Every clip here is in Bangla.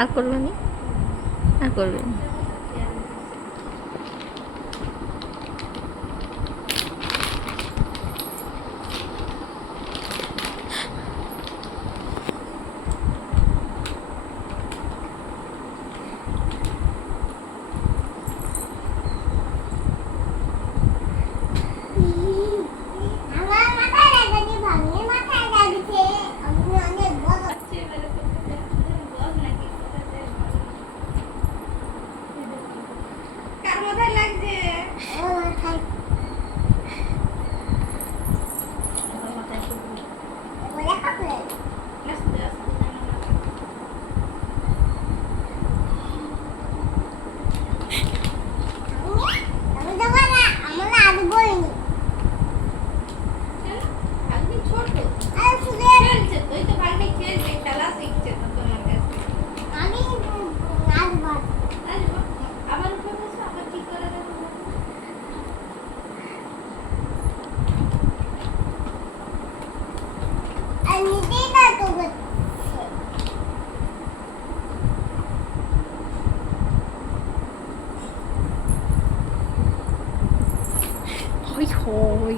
আর করবে না, আর করবে না। Ôi thôi.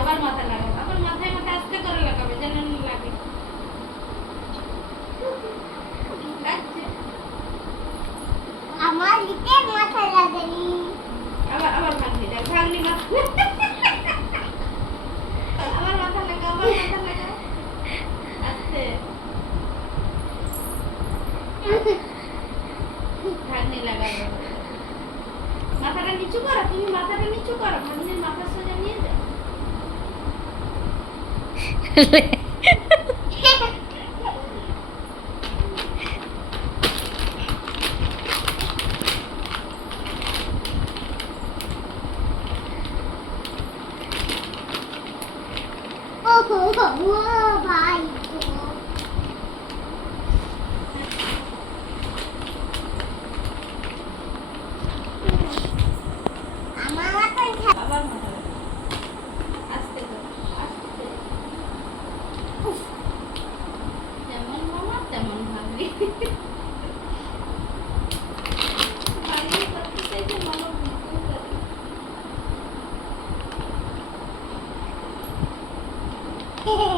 আবার মাথা লাগাবো, আবার মাথায় মাথায় আস্তে করে লাগাবে, যেন না লাগে। আমার দিতে মাথা লাগানি। আবার আবার ভাঙনি দেখ, ভাঙনি মাথা। আবার মাথা লাগা, আবার মাথা লাগা। আস্তে। ভাঙনি লাগাবে। মাথাটা নিচু করো, তুমি মাথাটা নিচু করো, ভাঙনির মাথা সোজা নিয়ে যাও। ভাই আমার মাথায় আবার মাথা লাগা। আস্তে করো, আস্তে। যেমন মামা তেমন ভাঙনি। ভাঙনি করতে চাইছে, মামা বুঝতেই পারে। Hehehe